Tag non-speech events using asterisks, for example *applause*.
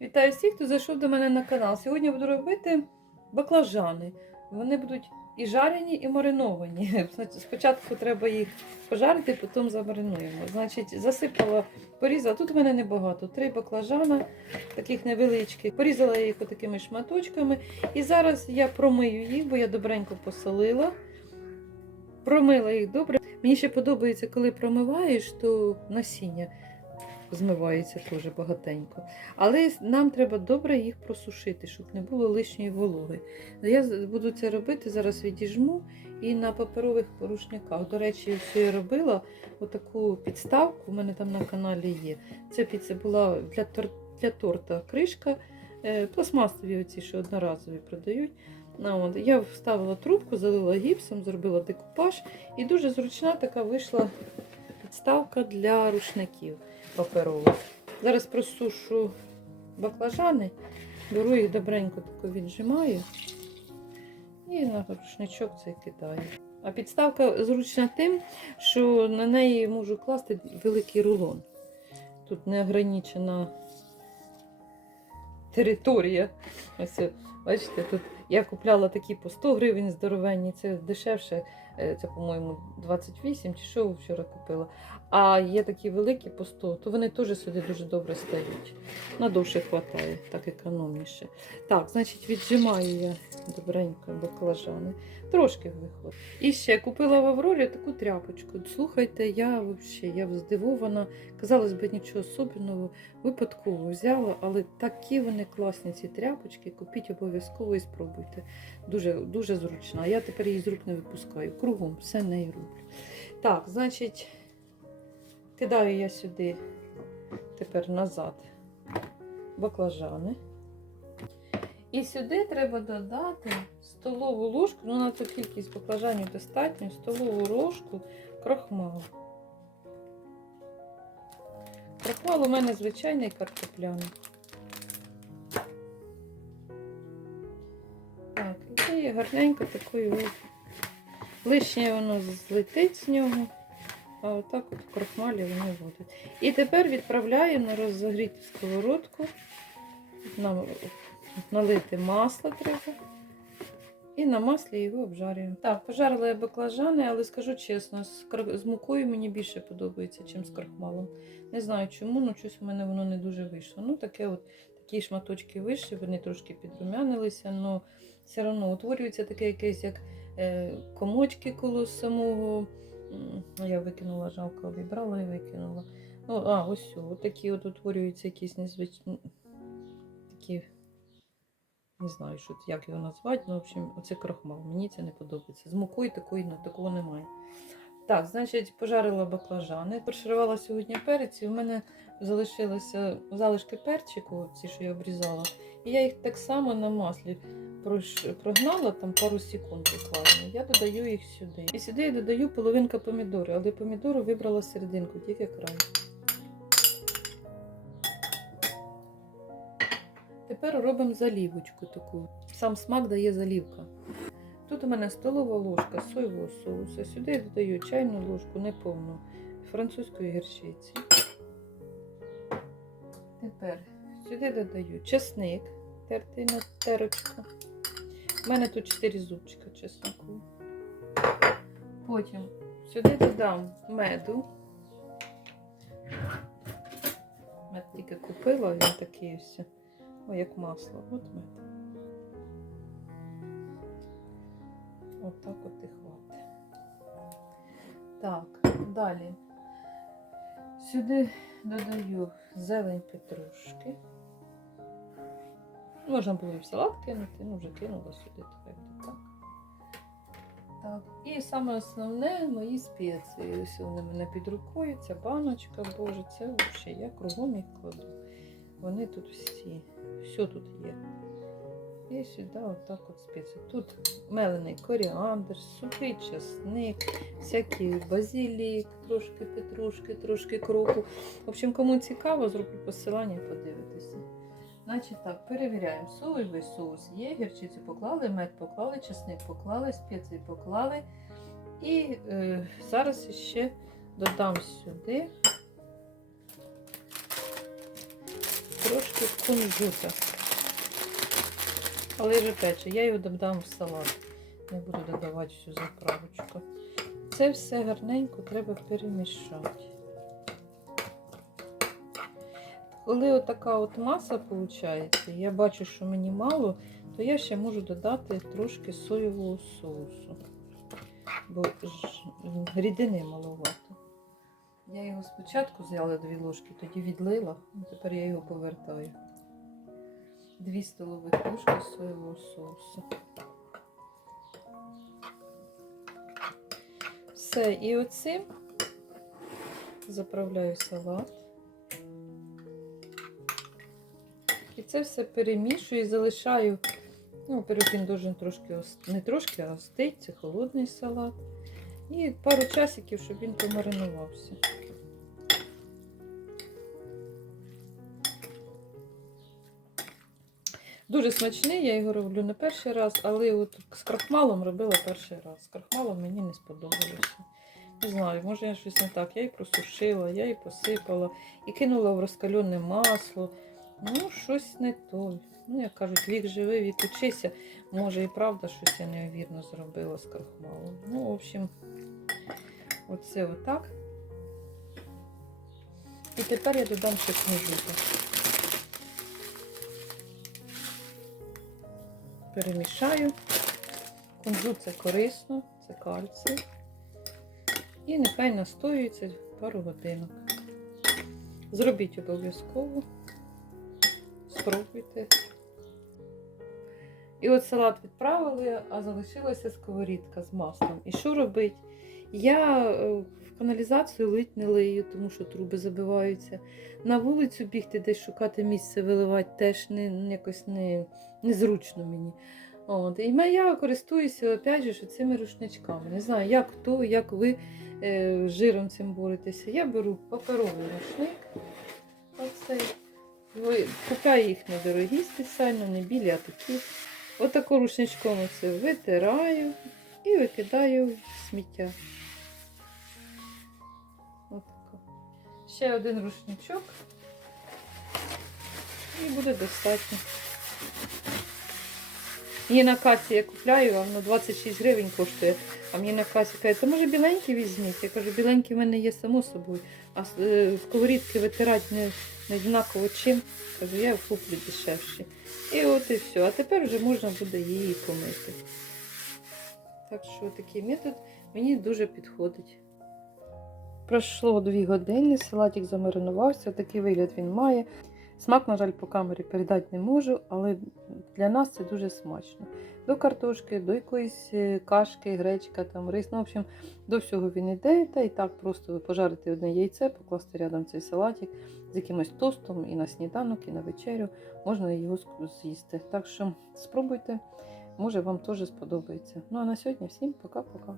Вітаю всіх, хто зайшов до мене на канал. Сьогодні буду робити баклажани. Вони будуть і жарені, і мариновані. *laughs* Спочатку треба їх пожарити, потім замаринуємо. Значить, засипала, порізала. Тут у мене небагато. Три баклажана, таких невеличких. Порізала їх такими шматочками. І зараз я промию їх, бо я добренько посолила. Промила їх добре. Мені ще подобається, коли промиваєш, то насіння змивається теж багатенько. Але нам треба добре їх просушити, щоб не було лишньої вологи. Я буду це робити, зараз відіжму і на паперових порушниках. До речі, що я робила отаку підставку, у мене там на каналі є. Це була для, тор- для торта кришка, е, пластмасові оці, що одноразові продають. Я вставила трубку, залила гіпсом, зробила декупаж і дуже зручна така вийшла підставка для рушників паперових. Зараз просушу баклажани, беру їх добренько тако віджимаю і на рушничок цей кидаю. А підставка зручна тим, що на неї можу класти великий рулон. Тут не ограничена територія. Ось, бачите, тут я купляла такі по 100 гривень здоровенні, це дешевше, е, це, по-моєму, 28 чи що вчора купила. А є такі великі по 100, то вони теж сюди дуже добре стають. Надовше хватає, так економніше. Так, значить, віджимаю я добренько баклажани. Трошки виходить. І ще купила в Аврорі таку тряпочку. Слухайте, я взагалі я здивована. Казалось би, нічого особливого. Випадково взяла, але такі вони класні, ці тряпочки. Купіть обов'язково і спробуйте. Дуже, дуже зручна. Я тепер її з рук не випускаю. Кругом все нею роблю. Так, значить, кидаю я сюди тепер назад баклажани. І сюди треба додати столову ложку, ну на цю кількість баклажанів достатньо, столову ложку крохмалу. Крохмал у мене звичайний картопляний. Гарненько такою. Лишнє воно злетить з нього. А отак от в крохмалі вони будуть. І тепер відправляю на розогріту сковородку. На, налити масло треба. І на маслі його обжарюємо. Так, пожарила я баклажани, але скажу чесно, з, кр- з мукою мені більше подобається, ніж з крахмалом. Не знаю чому, але щось у мене воно не дуже вийшло. Ну, таке от, такі шматочки вийшли, вони трошки підрумянилися, але все одно утворюється таке якесь як е, комочки коло самого. Я викинула, жалко, обібрала і викинула. Ну, а, ось, такі от утворюються якісь незвичні. Такі не знаю, що, як його назвати, ну, в общем, оце крохмал. Мені це не подобається. З мукою такої, ну, такого немає. Так, значить, пожарила баклажани. Прошарувала сьогодні перець, і в мене залишилися залишки перчику, ці, що я обрізала. І я їх так само на маслі прогнала там пару секунд буквально. Я додаю їх сюди. І сюди я додаю половинка помідори, але помідору вибрала серединку, тільки край. Тепер робимо залівочку таку. Сам смак дає залівка. Тут у мене столова ложка соєвого соусу. Сюди я додаю чайну ложку неповну французької гірчиці. Тепер сюди додаю чесник, тертий на терочку. У мене тут 4 зубчика чеснику. Потім сюди додам меду. Мед тільки купила, він такий ось. О, як масло. От мед. От так от і хватить. Так, далі. Сюди додаю зелень петрушки. Можна було і в салат кинути, ну вже кинула сюди, хай так. Так, і саме основне мої спеції. Ось вони мене під рукою, ця баночка, боже, це взагалі я кругом їх кладу. Вони тут всі, все тут є. І сюди отак от спеції. Тут мелений коріандр, сухий часник, всякий базилік, трошки петрушки, трошки кроку. В общем, кому цікаво, зроблю посилання, подивитися. Значить так, перевіряємо. Соєвий соус є, гірчицю поклали, мед поклали, чесник поклали, спеції поклали. І е, зараз ще додам сюди трошки кунжута. Але вже пече, я його додам в салат. Не буду додавати всю заправочку. Це все гарненько треба перемішати. Коли отака от маса виходить, я бачу, що мені мало, то я ще можу додати трошки соєвого соусу. Бо рідини маловато. Я його спочатку взяла дві ложки, тоді відлила, тепер я його повертаю. Дві столових ложки соєвого соусу. Все, і оцим заправляю салат. І це все перемішую і залишаю. Ну, перед він должен трошки не трошки, а остить, це холодний салат. І пару часиків, щоб він помаринувався. Дуже смачний, я його роблю не перший раз, але от з крахмалом робила перший раз. З крахмалом мені не сподобалося. Не знаю, може я щось не так. Я і просушила, я і посипала, і кинула в розкалене масло. Ну, щось не то. Ну, як кажуть, вік живий, вік учися. Може і правда щось я невірно зробила з крахмалом. Ну, в общем, оце отак. І тепер я додам ще книжку. Перемішаю. Кунжут це корисно, це кальцій. І нехай настоюється пару годинок. Зробіть обов'язково. Спробуйте. І от салат відправили, а залишилася сковорідка з маслом. І що робити? Я е, каналізацію лить не лию, тому що труби забиваються. На вулицю бігти десь шукати місце виливати теж не, якось не, незручно мені. От. І я користуюся опять же, цими рушничками. Не знаю, як хто, як ви е, з жиром цим боретеся. Я беру паперовий рушник. Оцей. Купляю їх недорогі спеціально, не білі, а такі. Отако рушничком оце витираю і викидаю в сміття. Ще один рушничок. І буде достатньо. Мені на касі я купляю, а воно 26 гривень коштує. А мені на касі кажуть, то може біленький візьміть. Я кажу, біленький в мене є само собою. А е, сковорідки витирати не, не однаково чим. Кажу, я куплю дешевші. І от і все. А тепер вже можна буде її помити. Так що такий метод мені дуже підходить. Пройшло 2 години, салатик замаринувався, такий вигляд він має. Смак, на жаль, по камері передати не можу, але для нас це дуже смачно. До картошки, до якоїсь е, кашки, гречка, там, рис. Ну, в общем, до всього він іде. Та і так просто пожарити одне яйце, покласти рядом цей салатик з якимось тостом і на сніданок, і на вечерю. Можна його з'їсти. Так що спробуйте, може вам теж сподобається. Ну а на сьогодні всім пока-пока.